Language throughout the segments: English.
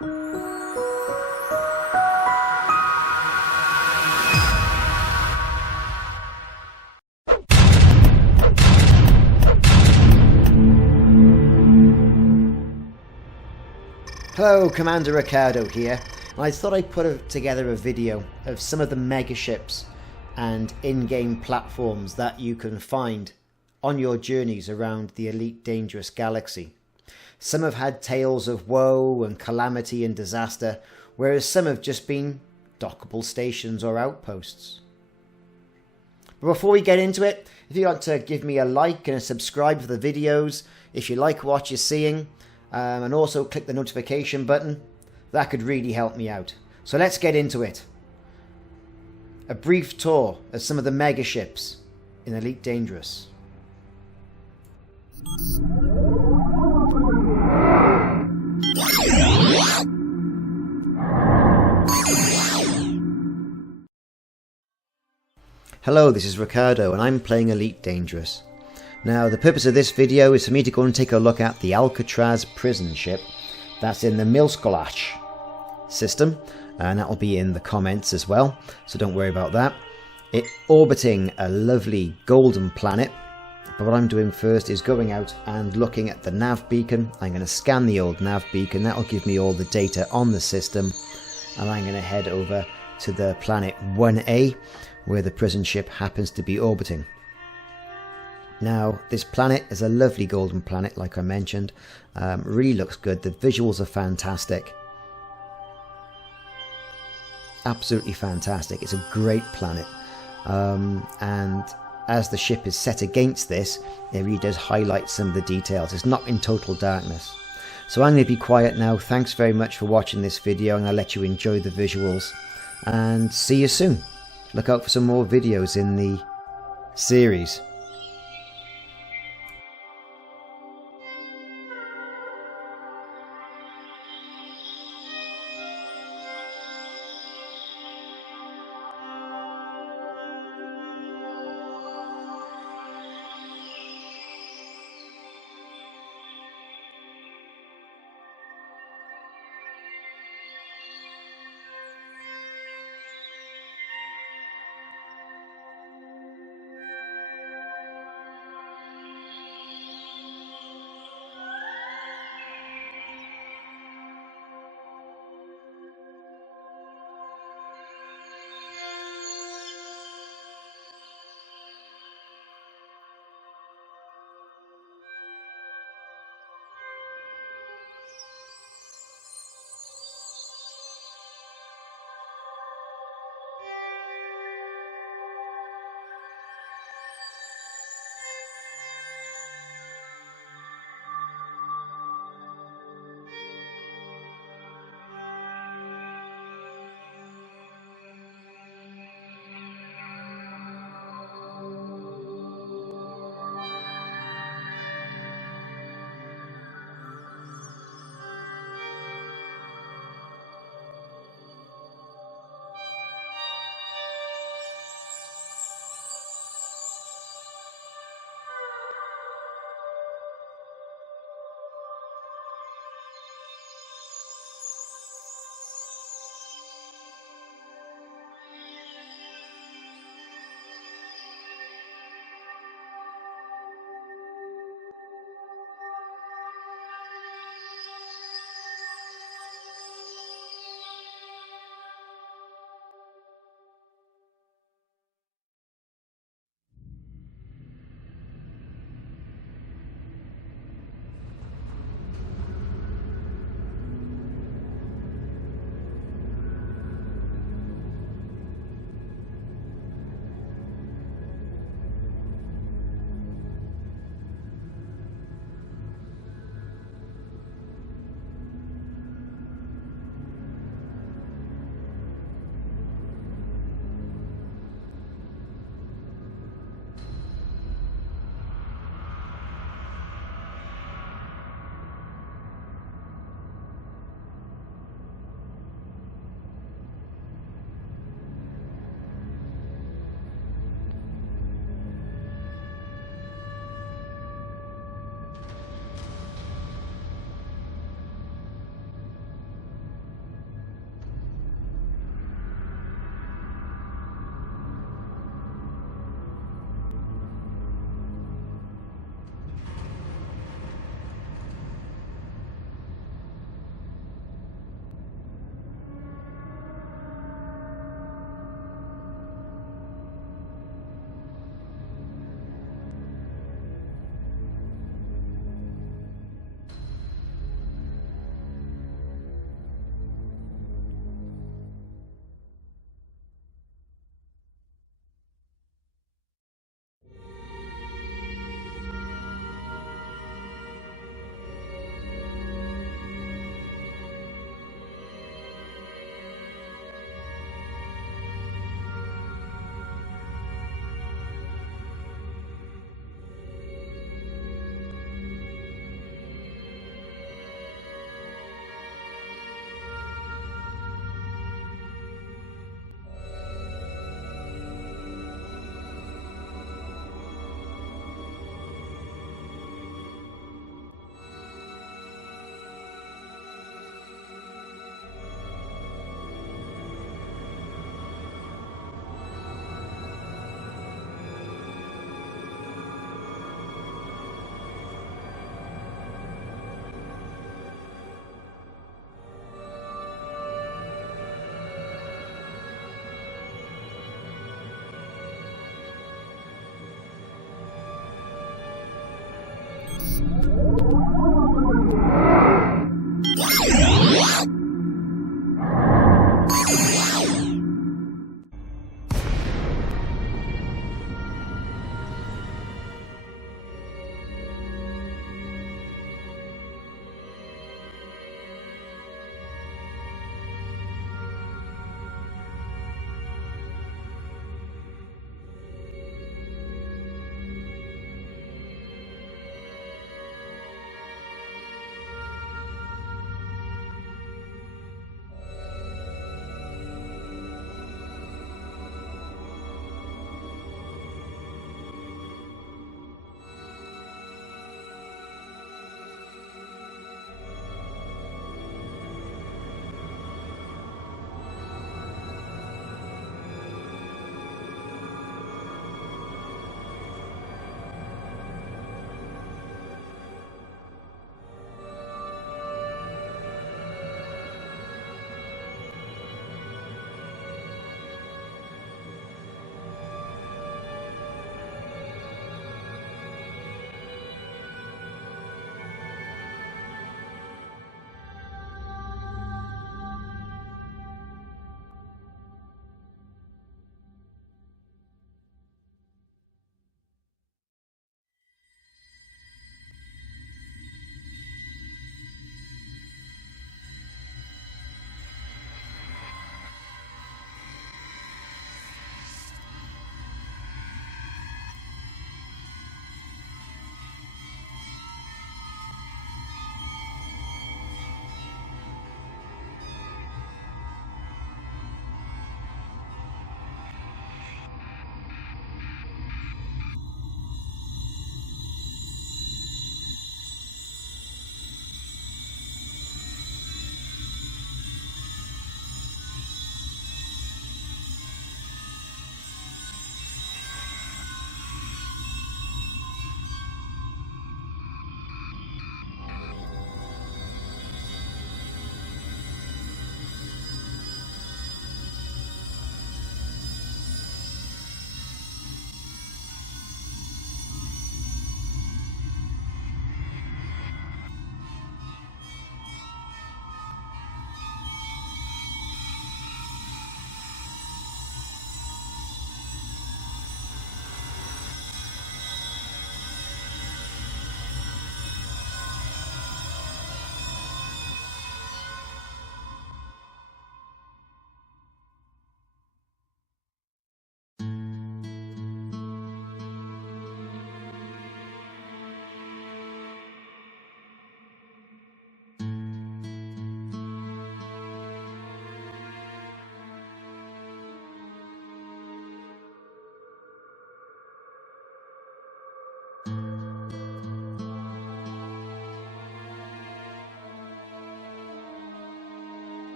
Hello, Commander Ricardo here. I thought I'd put together a video of some of the megaships and in-game platforms that you can find on your journeys around the Elite Dangerous Galaxy. Some have had tales of woe and calamity and disaster, whereas some have just been dockable stations or outposts. But before we get into it, if you want to give me a like and a subscribe for the videos, if you like what you're seeing, and also click the notification button, that could really help me out. So let's get into it. A brief tour of some of the megaships in Elite Dangerous. Hello, this is Ricardo and I'm playing Elite Dangerous. Now, the purpose of this video is for me to go and take a look at the Alcatraz prison ship that's in the Milscothach system, and that will be in the comments as well, so don't worry about that. It's orbiting a lovely golden planet, but what I'm doing first is going out and looking at the nav beacon. I'm going to scan the old nav beacon, that will give me all the data on the system, and I'm going to head over to the planet 1A, where the prison ship happens to be orbiting. Now, this planet is a lovely golden planet, like I mentioned. Really looks good. The visuals are fantastic. Absolutely fantastic. It's a great planet. And as the ship is set against this, it really does highlight some of the details. It's not in total darkness. So I'm going to be quiet now. Thanks very much for watching this video, and I'll let you enjoy the visuals. And see you soon. Look out for some more videos in the series.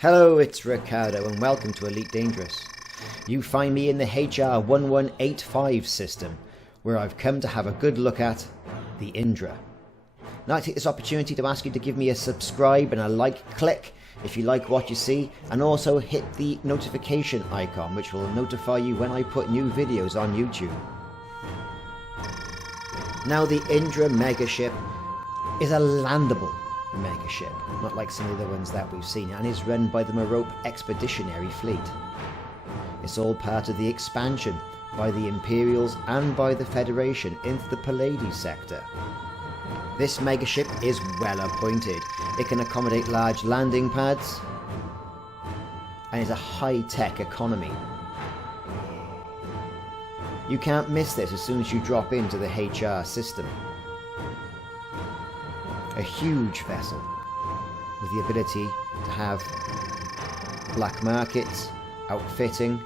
Hello, it's Ricardo and welcome to Elite Dangerous. You find me in the HR 1185 system, where I've come to have a good look at the INDRA. Now I take this opportunity to ask you to give me a subscribe and a like click if you like what you see, and also hit the notification icon which will notify you when I put new videos on YouTube. Now the INDRA Megaship is a landable Megaship, not like some of the ones that we've seen, and is run by the MEROPE Expeditionary Fleet. It's all part of the expansion by the Imperials and by the Federation into the Pleiades sector. This Megaship is well appointed. It can accommodate large landing pads and is a high-tech economy. You can't miss this as soon as you drop into the HR system. A huge vessel with the ability to have black markets, outfitting,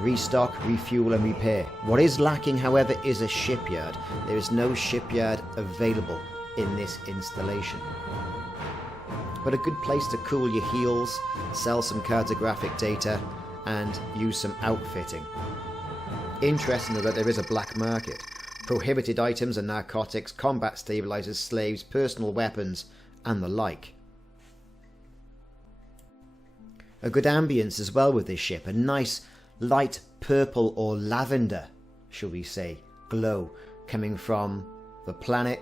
restock, refuel and repair. What is lacking, however, is a shipyard. There is no shipyard available in this installation. But a good place to cool your heels, sell some cartographic data and use some outfitting. Interesting that there is a black market. Prohibited items and narcotics, combat stabilizers, slaves, personal weapons and the like. A good ambience as well with this ship. A nice light purple or lavender, shall we say, glow coming from the planet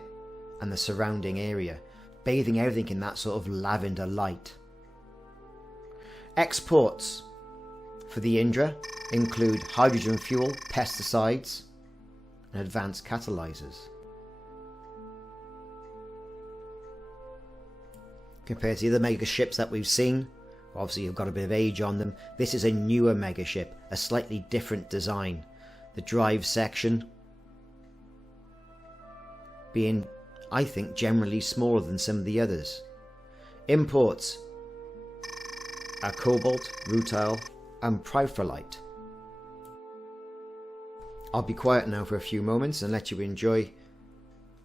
and the surrounding area, bathing everything in that sort of lavender light. Exports for the INDRA include hydrogen fuel, pesticides and advanced catalyzers. Compared to the other megaships that we've seen, obviously you've got a bit of age on them, this is a newer megaship, a slightly different design. The drive section being, I think, generally smaller than some of the others. Imports are cobalt, rutile and pyrophilite. I'll be quiet now for a few moments and let you enjoy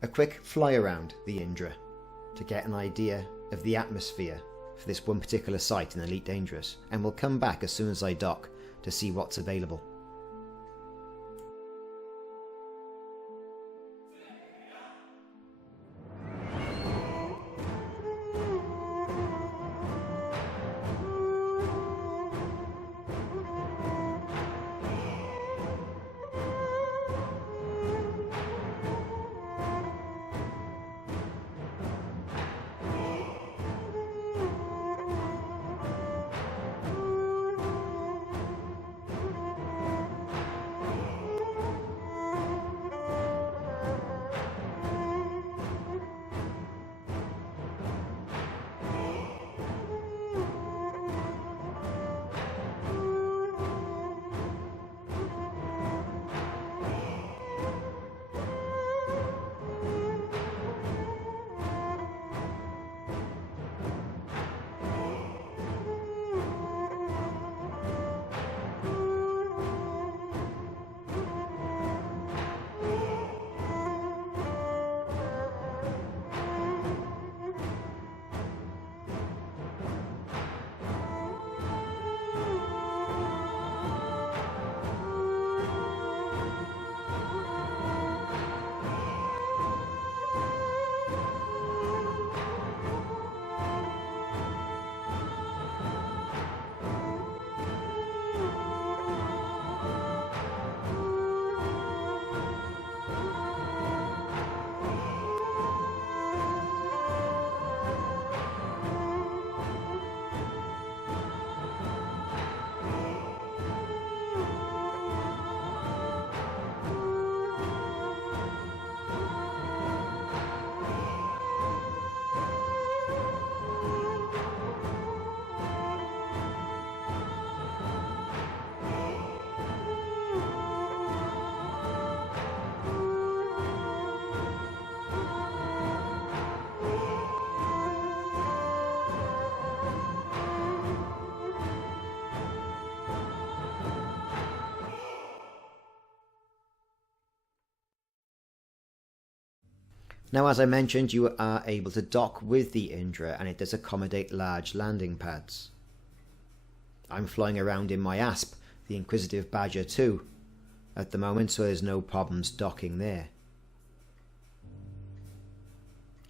a quick fly around the INDRA to get an idea of the atmosphere for this one particular site in Elite Dangerous, and we'll come back as soon as I dock to see what's available. Now, as I mentioned, you are able to dock with the INDRA and it does accommodate large landing pads. I'm flying around in my Asp, the Inquisitive Badger 2, at the moment, so there's no problems docking there.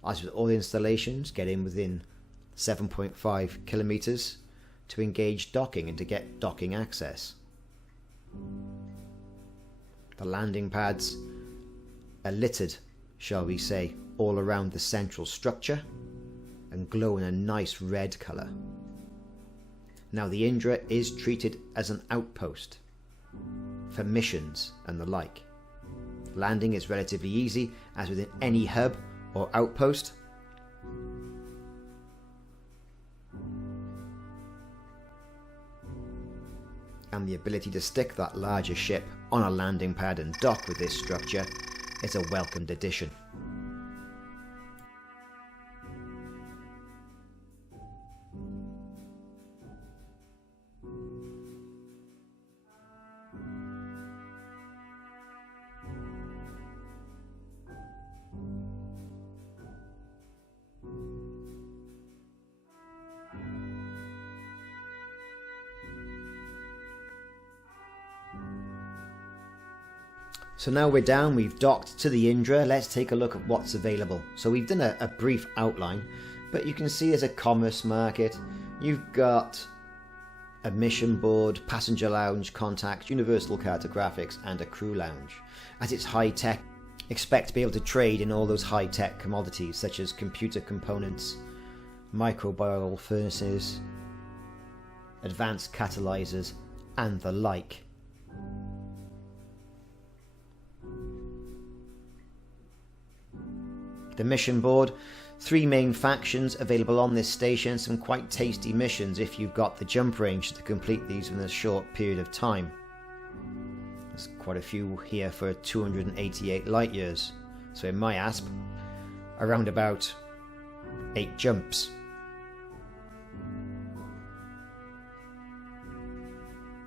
As with all installations, get in within 7.5 kilometers to engage docking and to get docking access. The landing pads are littered, shall we say, all around the central structure and glow in a nice red colour. Now the INDRA is treated as an outpost for missions and the like. Landing is relatively easy, as within any hub or outpost. And the ability to stick that larger ship on a landing pad and dock with this structure is a welcomed addition. So now we're down, we've docked to the INDRA. Let's take a look at what's available. So we've done a brief outline, but you can see there's a commerce market. You've got a mission board, passenger lounge, contacts, universal cartographics, and a crew lounge. As it's high tech, expect to be able to trade in all those high tech commodities such as computer components, microbial furnaces, advanced catalyzers, and the like. The mission board, 3 main factions available on this station, some quite tasty missions if you've got the jump range to complete these in a short period of time. There's quite a few here for 288 light years, so in my Asp, around about 8 jumps.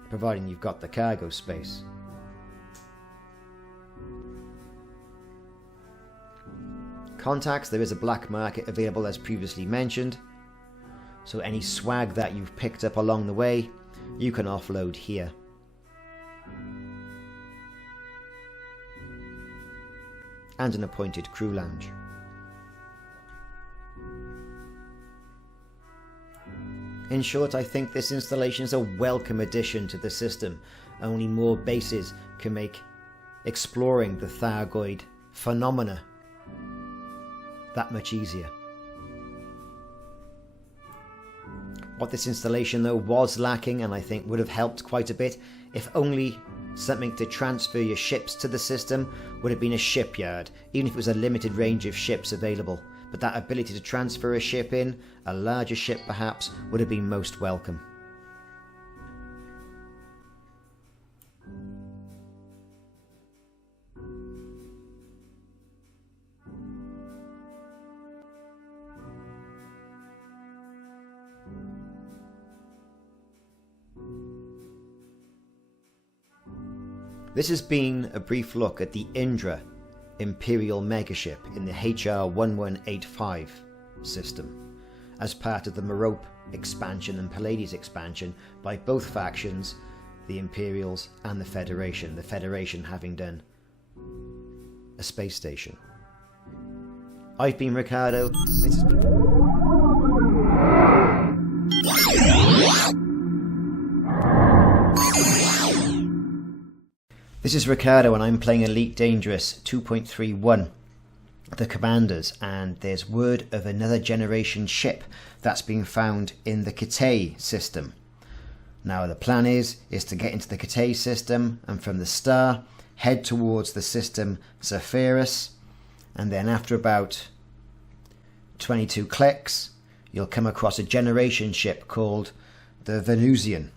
Providing you've got the cargo space. Contacts, there is a black market available as previously mentioned, so any swag that you've picked up along the way you can offload here. And an appointed crew lounge. In short, I think this installation is a welcome addition to the system. Only more bases can make exploring the Thargoid phenomena that much easier. What this installation though was lacking, and I think would have helped quite a bit, if only something to transfer your ships to the system, would have been a shipyard, even if it was a limited range of ships available. But that ability to transfer a ship in, a larger ship perhaps, would have been most welcome. This has been a brief look at the INDRA Imperial Megaship in the HR 1185 system, as part of the MEROPE expansion and Pallades expansion by both factions, the Imperials and the Federation having done a space station. I've been Ricardo. This is Ricardo and I'm playing Elite Dangerous 2.31, the Commanders, and there's word of another generation ship that's been found in the Cathay system. Now the plan is to get into the Cathay system and from the star head towards the system Zephyrus, and then after about 22 clicks you'll come across a generation ship called the Venusian.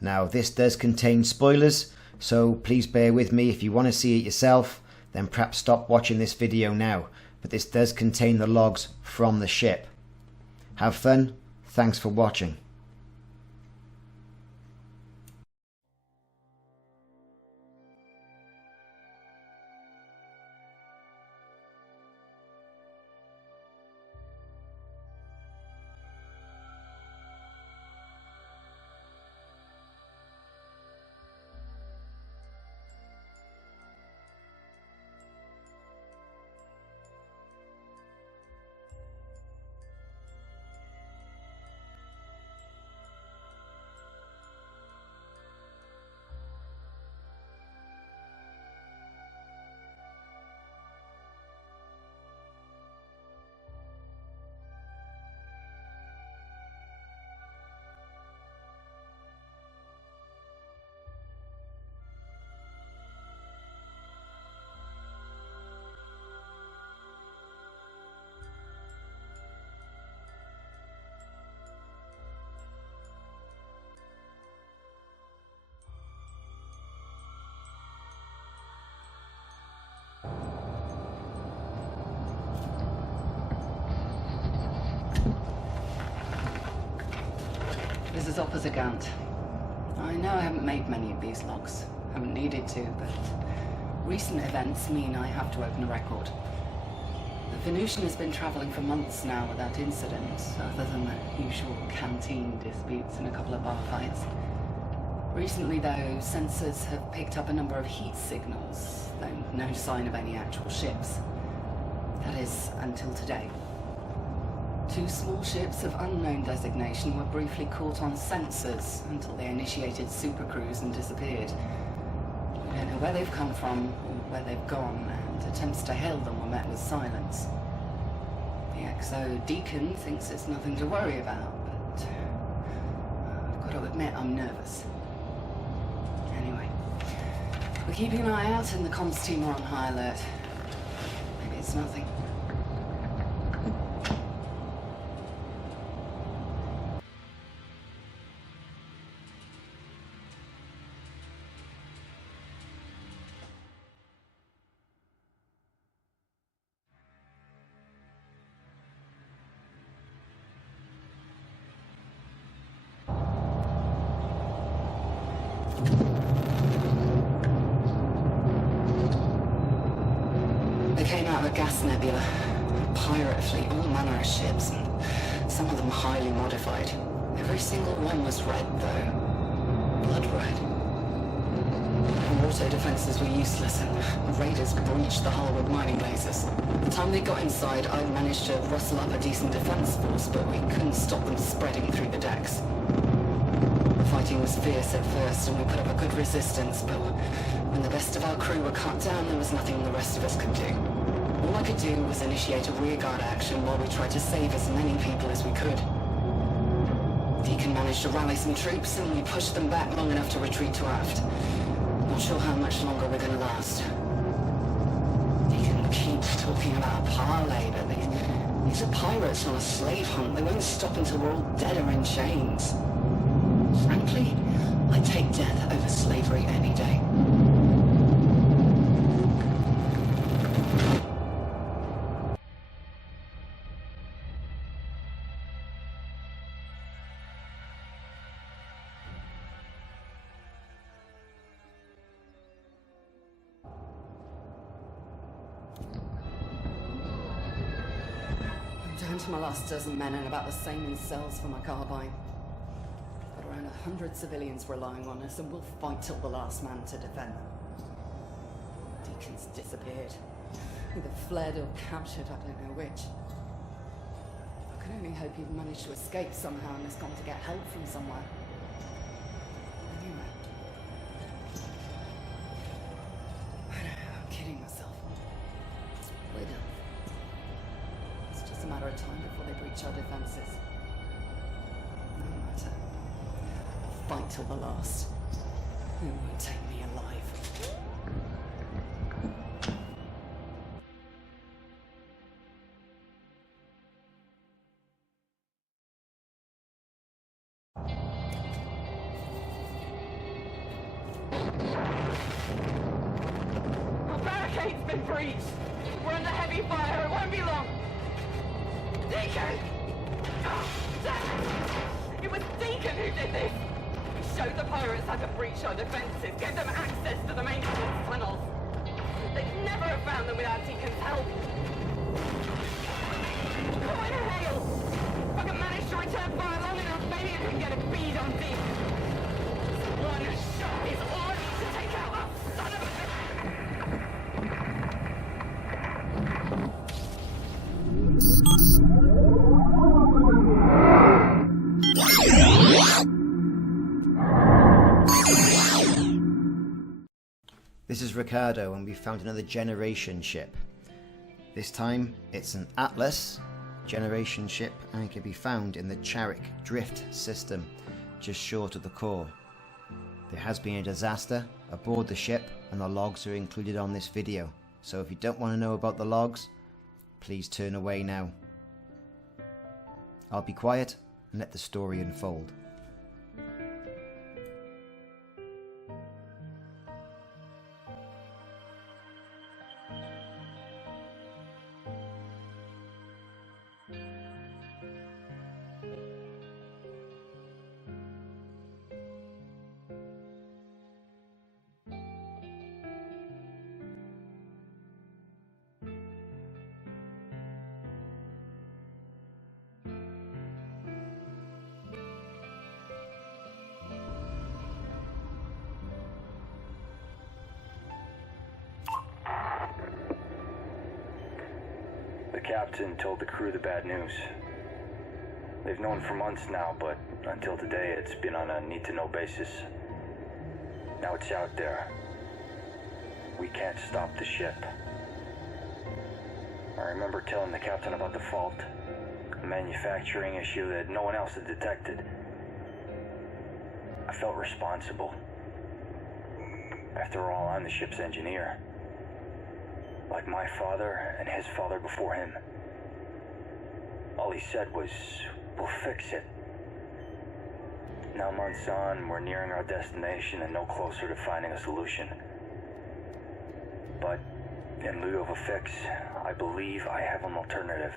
Now this does contain spoilers, so please bear with me. If you want to see it yourself, then perhaps stop watching this video now, but this does contain the logs from the ship. Have fun, thanks for watching. This is Opposite. I know I haven't made many of these logs. Haven't needed to, but recent events mean I have to open a record. The Venusian has been traveling for months now without incident, other than the usual canteen disputes and a couple of bar fights. Recently, though, sensors have picked up a number of heat signals, though no sign of any actual ships. That is, until today. 2 small ships of unknown designation were briefly caught on sensors until they initiated supercruise and disappeared. We don't know where they've come from or where they've gone, and attempts to hail them were met with silence. The XO Deacon thinks it's nothing to worry about, but I've got to admit I'm nervous. Anyway, we're keeping an eye out and the comms team are on high alert. Maybe it's nothing. They came out of a gas nebula, a pirate fleet, all manner of ships, and some of them highly modified. Every single one was red, though. Blood red. Our auto defenses were useless, and the raiders breached the hull with mining lasers. By the time they got inside, I'd managed to rustle up a decent defense force, but we couldn't stop them spreading through the decks. The fighting was fierce at first, and we put up a good resistance, but when the best of our crew were cut down, there was nothing the rest of us could do. All I could do was initiate a rearguard action while we tried to save as many people as we could. Deacon managed to rally some troops, and we pushed them back long enough to retreat to aft. Not sure how much longer we're going to last. Deacon keeps talking about a parlay, but these are pirates on a slave hunt. They won't stop until we're all dead or in chains. Frankly, I'd take death over slavery any day. I'm down to my last dozen men and about the same in cells for my carbine. Around 100 civilians relying on us, and we'll fight till the last man to defend them. Deacon's disappeared. Either fled or captured, I don't know which. I can only hope he'd managed to escape somehow and has gone to get help from somewhere. Anyway. I know, I'm kidding myself. We're done. It's just a matter of time before they breach our defenses. No matter. Fight till the last. Who will take me alive? Our barricade's been breached. We're under heavy fire. It won't be long. Deacon! Oh, damn it! It was Deacon who did this. Showed the pirates how to breach our defenses, gave them access to the maintenance tunnels. They'd never have found them without Deacon's help. Come in, hail! If I can manage to return fire long enough, maybe I can get a bead on Deacon. One shot is all I need to take out that son of a... This is Ricardo, and we found another generation ship. This time it's an Atlas generation ship, and it can be found in the Charik drift system just short of the core. There has been a disaster aboard the ship, and the logs are included on this video, so if you don't want to know about the logs, please turn away now. I'll be quiet and let the story unfold. captain told the crew the bad news. They've known for months now, but until today it's been on a need-to-know basis. Now it's out there. We can't stop the ship. I remember telling the captain about the fault, a manufacturing issue that no one else had detected. I felt responsible. After all, I'm the ship's engineer. Like my father and his father before him. All he said was, we'll fix it. Now months on, we're nearing our destination and no closer to finding a solution. But in lieu of a fix, I believe I have an alternative.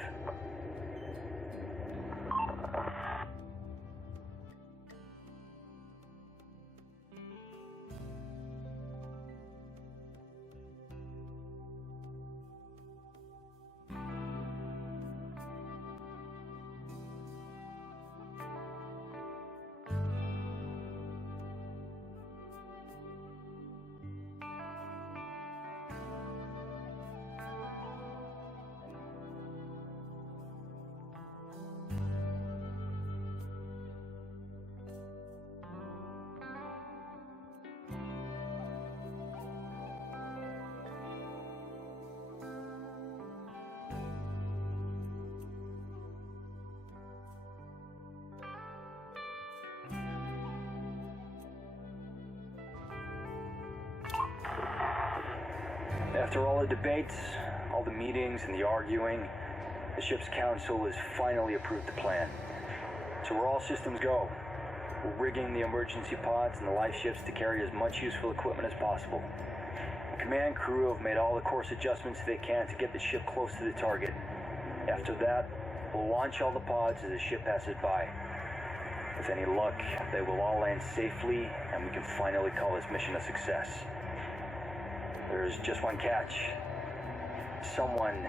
After all the debates, all the meetings and the arguing, the ship's council has finally approved the plan. So we're all systems go. We're rigging the emergency pods and the life ships to carry as much useful equipment as possible. The command crew have made all the course adjustments they can to get the ship close to the target. After that, we'll launch all the pods as the ship passes by. With any luck, they will all land safely and we can finally call this mission a success. There's just one catch. Someone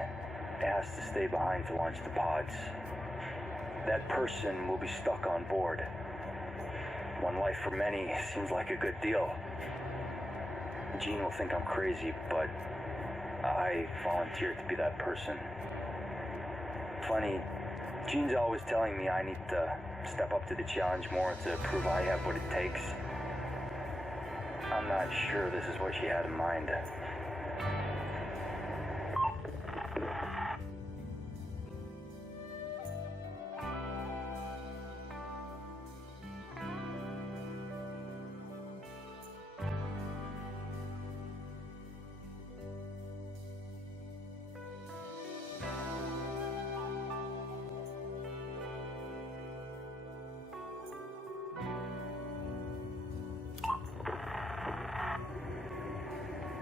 has to stay behind to launch the pods. That person will be stuck on board. One life for many seems like a good deal. Jean will think I'm crazy, but I volunteered to be that person. Funny, Jean's always telling me I need to step up to the challenge more to prove I have what it takes. I'm not sure this is what she had in mind.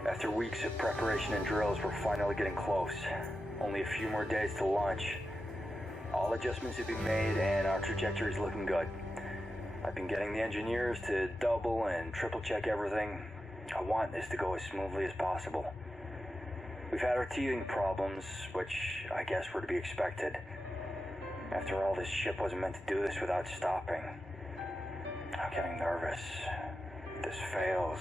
After weeks of preparation and drills, we're finally getting close. Only a few more days to launch. All adjustments have been made and our trajectory is looking good. I've been getting the engineers to double and triple check everything. I want this to go as smoothly as possible. We've had our teething problems, which I guess were to be expected. After all, this ship wasn't meant to do this without stopping. I'm getting nervous. If this fails...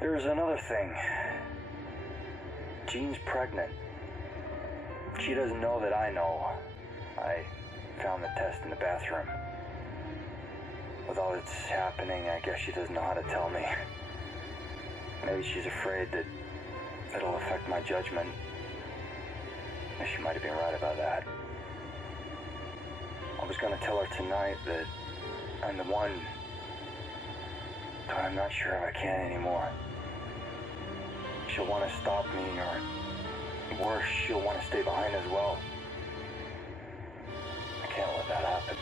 There's another thing. Jean's pregnant. She doesn't know that I know. I found the test in the bathroom. With all that's happening, I guess she doesn't know how to tell me. Maybe she's afraid that it'll affect my judgment. She might have been right about that. I was gonna tell her tonight that I'm the one, but I'm not sure if I can anymore. She'll want to stop me, or worse, she'll want to stay behind as well. I can't let that happen.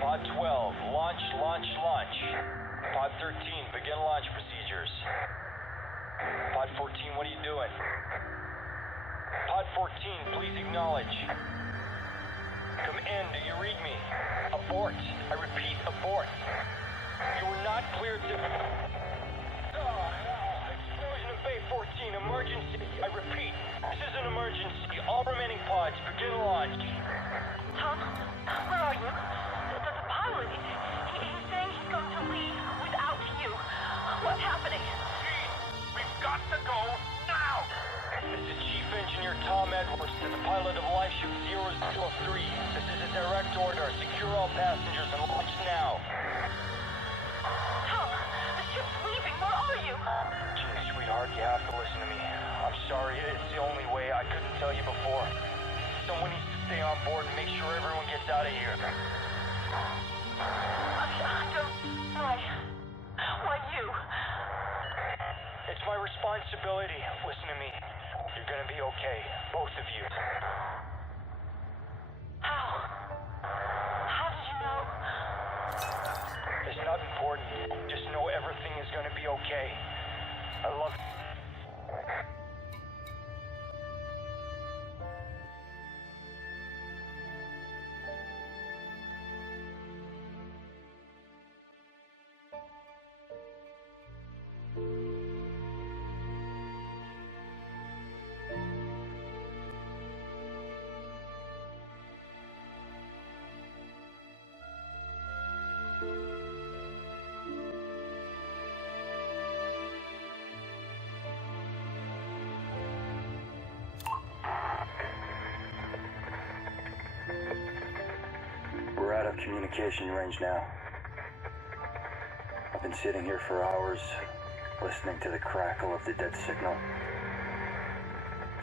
Pod 12, launch. Pod 13, begin launch procedures. Pod 14, what are you doing? Pod 14, please acknowledge. Come in, do you read me? Abort. I repeat, abort. You were not cleared to... Explosion in Bay 14, emergency. I repeat, this is an emergency. All remaining pods, begin launch. Tom, where are you? The pilot, he's saying he's going to leave without you. What's happening? We've got to go now! This is Chief Engineer Tom Edwards, the pilot of Life Ship 003. This is a direct order. Secure all passengers and launch now. Tom, the ship's leaving. Where are you? Gee, sweetheart, you have to listen to me. I'm sorry, it's the only way. I couldn't tell you before. Someone needs to stay on board and make sure everyone gets out of here. Why you? It's my responsibility. Listen to me. You're gonna be okay. Both of you. How? How did you know? It's not important. Just know everything is gonna be okay. I love you. We're out of communication range now. I've been sitting here for hours, listening to the crackle of the dead signal.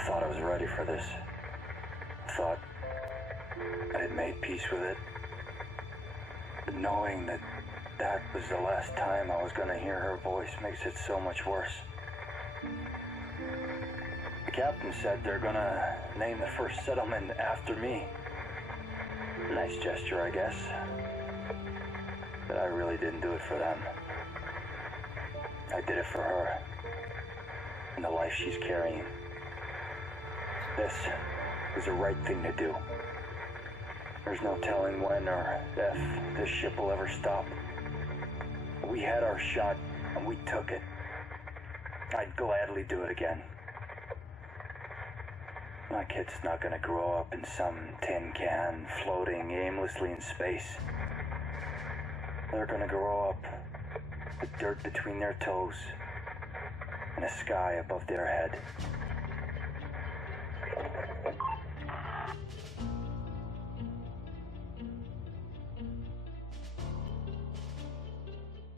Thought I was ready for this. Thought I had made peace with it. But knowing that that was the last time I was gonna hear her voice makes it so much worse. The captain said they're gonna name the first settlement after me. Nice gesture, I guess. But I really didn't do it for them. I did it for her. And the life she's carrying. This was the right thing to do. There's no telling when or if this ship will ever stop. We had our shot, and we took it. I'd gladly do it again. My kid's not gonna grow up in some tin can floating aimlessly in space. They're gonna grow up with dirt between their toes and a sky above their head.